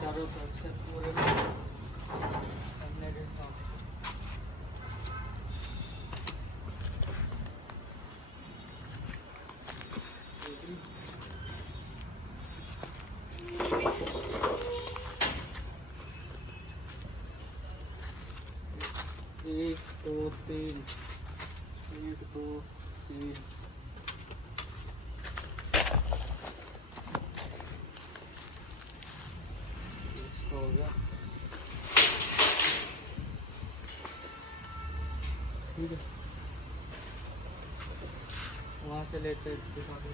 चारों तरफ से पूरे में मैग्नेटेड था। एक दो तीन, एक दो तीन, हो गया। ठीक है, वहाँ से लेते दिखा दो।